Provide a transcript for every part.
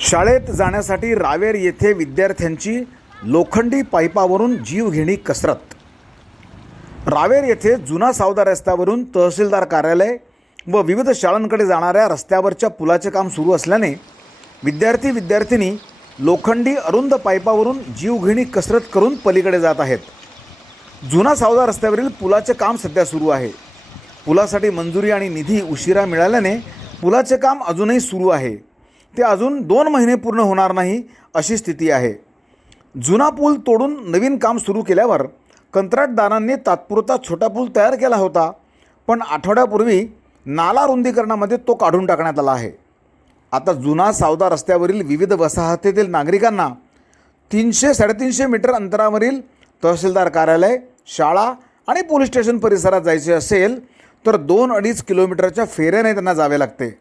शाळेत जाण्यासाठी रावेर येथे विद्यार्थ्यांची लोखंडी पाईपावरून जीवघेणी कसरत। रावेर येथे जुना सावदा रस्त्यावरून तहसीलदार कार्यालय व विविध शाळांकडे जाणाऱ्या रस्त्यावरच्या पुलाचे काम सुरू असल्याने विद्यार्थी-विद्यार्थिनी लोखंडी अरुंद पाईपावरून जीवघेणी कसरत करून पलीकडे जात आहेत। जुना सावदा रस्त्यावरील पुलाचे काम सध्या सुरू आहे। पुलासाठी मंजुरी आणि निधी उशिरा मिळाल्याने पुलाचे काम अजूनही सुरू आहे। ते अजून 2 महिने पूर्ण होणार नाही अशी स्थिती आहे। जुना पूल तोडून नवीन काम सुरू केल्यावर कंत्राटदारांनी तात्पुरता छोटा पूल तयार केला होता, पण आठवड्यापूर्वी नाला रुंदीकरणामध्ये तो काढून टाकण्यात आला आहे। आता जुना सावदा रस्त्यावरील विविध वसाहतीतील नागरिकांना 300-350 मीटर अंतरावरील तहसीलदार कार्यालय, शाळा आणि पोलीस स्टेशन परिसरात जायचे असेल तर 2-2.5 किलोमीटरच्या फेऱ्याने त्यांना जावे लागते।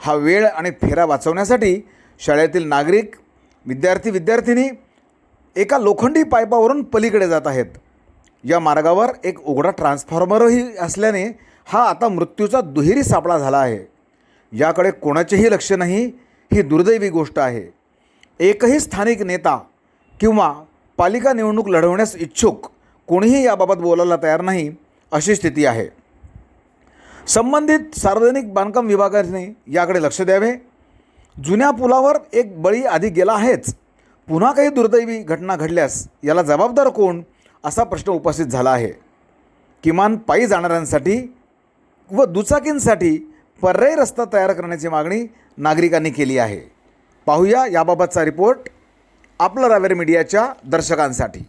हा वेळ आणि फेरा वाचवण्यासाठी शाळेतील नागरिक, विद्यार्थी-विद्यार्थिनी एका लोखंडी पाईपावरून पलीकडे जात आहेत। या मार्गावर एक उघडा ट्रान्सफॉर्मरही असल्याने हा आता मृत्यूचा दुहेरी सापळा झाला आहे। याकडे कोणाचेही लक्ष नाही, ही दुर्दैवी गोष्ट आहे। एकही स्थानिक नेता किंवा पालिका निवडणूक लढवण्यास इच्छुक कोणीही याबाबत बोलायला तयार नाही अशी स्थिती आहे। संबंधित सार्वजनिक बांधकाम विभागाने याकडे लक्ष द्यावे। जुन्या पुलावर एक बळी आधी गेला आहेच, पुन्हा काही दुर्दैवी घटना घडल्यास याला जबाबदार कोण असा प्रश्न उपस्थित झाला आहे। किमान पायी जाणाऱ्यांसाठी व दुचाकींसाठी पर्यायी रस्ता तयार करण्याची मागणी नागरिकांनी केली आहे। पाहूया याबाबतचा रिपोर्ट आपला रावेर मीडियाच्या दर्शकांसाठी।